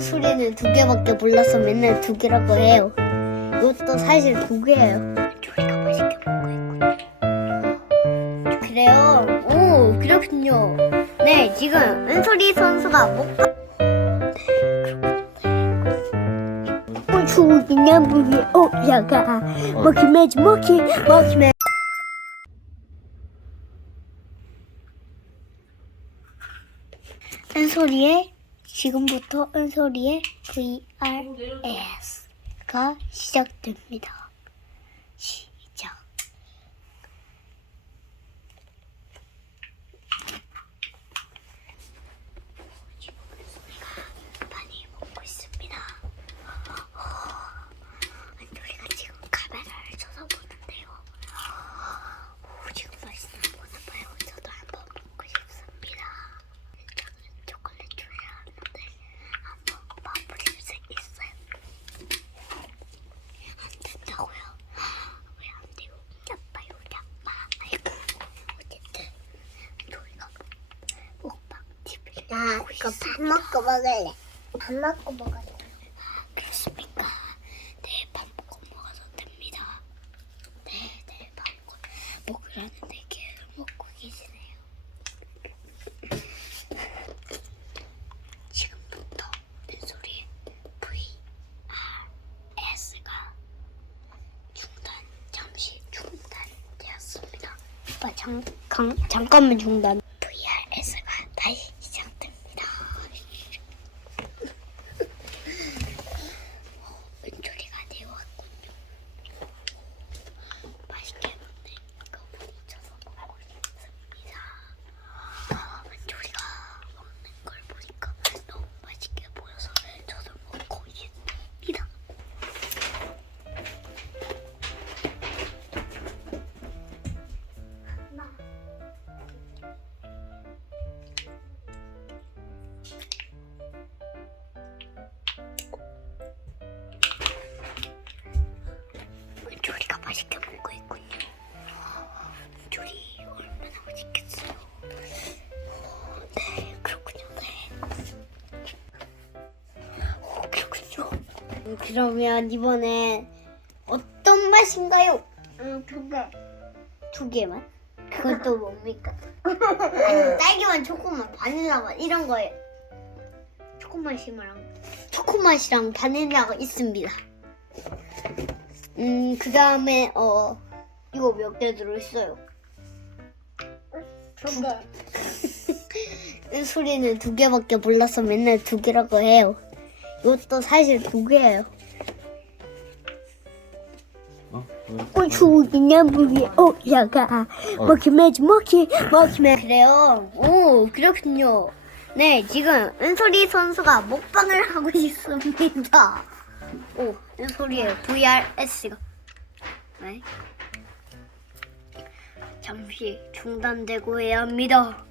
소리는 두 개밖에 몰라서 맨날 두 개라고 해요. 이것도 사실 두 개예요. 조리가 맛있게 먹고 있군요. 그래요? 오, 그렇군요. 네, 지금 은솔이 선수가 목. 어, 죽이냐 무기 어 야가 먹히면 먹히 먹히면 은솔이의 지금부터 은솔이의 VRS가 시작됩니다. 시작. 지금 은솔이가 많이 먹고 있습니다. 은솔이가 지금 카메라를 쳐서 보는데요. 오, 지금 맛있나 보나 봐요. 저도 한번 먹고 싶습니다. 저는 초콜릿 좋아하는데 한번 맛볼 수 있어요. 안 된다고요? 왜 안 돼요? 나빠요, 나빠. 아이고, 어쨌든 저희가 먹방 TV를 나 이거. 밥 먹고 먹을래. 밥 먹고 먹을래. 그렇습니까? 네, 밥 먹고 먹어도 됩니다. 네, 네, 밥 먹고 먹으라는데 계속 먹고 계시네요. 지금부터 벤소리 VRS가 중단, 잠시 중단되었습니다. 오빠 잠, 강, 잠깐만 중단. 맛있게 먹고 있군요. 은조리 얼마나 맛있겠어요. 네, 그렇군요. 네. 오, 그렇군요. 음, 그러면 이번에 어떤 맛인가요? 응, 두 개. 두 개만? 그것도 뭡니까? 아니 딸기맛, 초코맛, 바닐라맛 이런 거예요. 초코맛이랑 초코맛이랑 바닐라가 있습니다. 음, 그 다음에 어 이거 몇 개 들어있어요? 두 개. 소리는 두 개밖에 몰라서 맨날 두 개라고 해요. 이것도 사실 두 개예요. 어? 왜? 어, 어 야가 어. 먹히면 먹히 먹히면 그래요. 오 그렇군요. 네 지금 은솔이 선수가 먹방을 하고 있습니다. 오 은솔이의 VRS가. 네. 잠시 중단되고 해야 합니다.